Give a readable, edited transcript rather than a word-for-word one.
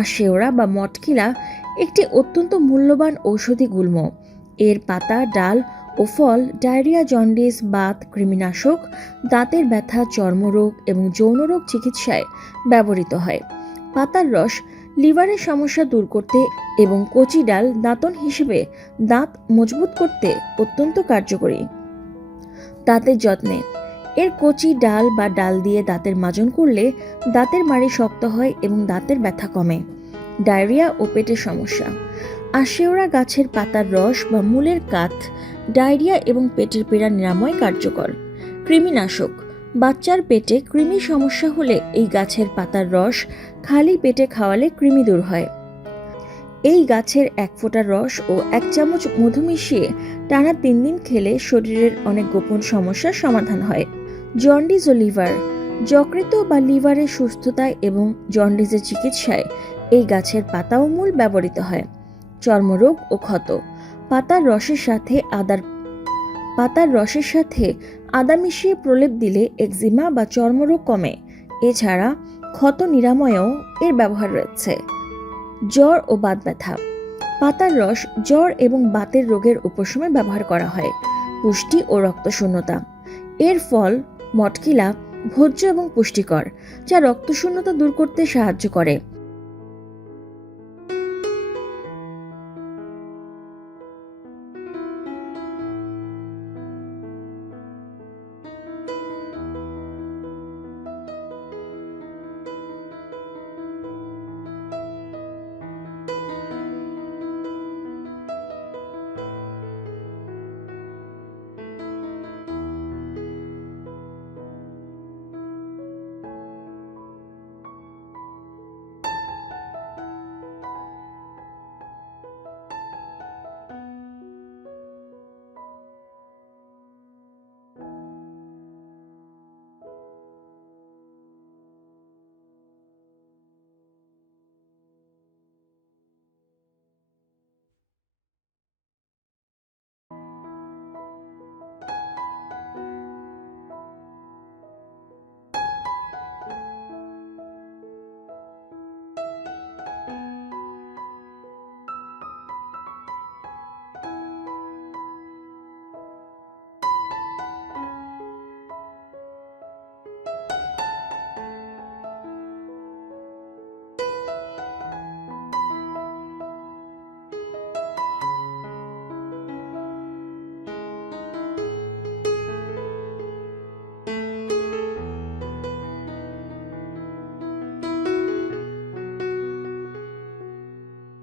আশেওড়া বা মটকিলা একটি অত্যন্ত মূল্যবান ঔষধি গুল্ম। এর পাতা, ডাল ও ফল ডায়রিয়া, জন্ডিস, বাত, কৃমিনাশক, দাঁতের ব্যথা, চর্মরোগ এবং যৌনরোগ চিকিৎসায় ব্যবহৃত হয়। পাতার রস লিভারের সমস্যা দূর করতে এবং কচি ডাল দাঁতন হিসেবে দাঁত মজবুত করতে অত্যন্ত কার্যকরী। দাঁতের যত্নে এর কচি ডাল বা ডাল দিয়ে দাঁতের মাজন করলে দাঁতের মাড়ি শক্ত হয় এবং দাঁতের ব্যথা কমে। ডায়রিয়া ও পেটের সমস্যা, আশেওড়া গাছের পাতার রস বা মূলের কাঠ ডায়রিয়া এবং পেটের পীড়া নিরাময় কার্যকর। কৃমিনাশক, বাচ্চার পেটে কৃমি সমস্যা হলে এই গাছের পাতার রস খালি পেটে খাওয়ালে কৃমি দূর হয়। এই গাছের 1 ফোঁটা রস ও 1 চামচ মধু মিশিয়ে টানা 3 দিন খেলে শরীরের অনেক গোপন সমস্যার সমাধান হয়। জন্ডিস ও লিভার, যকৃত বা লিভারের সুস্থতায় এবং জন্ডিসের চিকিৎসায় এই গাছের পাতা ও মূল ব্যবহৃত হয়। চর্মরোগ ও ক্ষত, পাতার রসের সাথে আদা মিশিয়ে প্রলেপ দিলে একজিমা বা চর্মরোগ কমে। এছাড়া ক্ষত নিরাময়েও এর ব্যবহার রয়েছে। জ্বর ও বাত ব্যথা, পাতার রস জ্বর এবং বাতের রোগের উপশমে ব্যবহার করা হয়। পুষ্টি ও রক্তশূন্যতা, এর ফল মটকিলা ভোজ্য এবং পুষ্টিকর, যা রক্তশূন্যতা দূর করতে সাহায্য করে।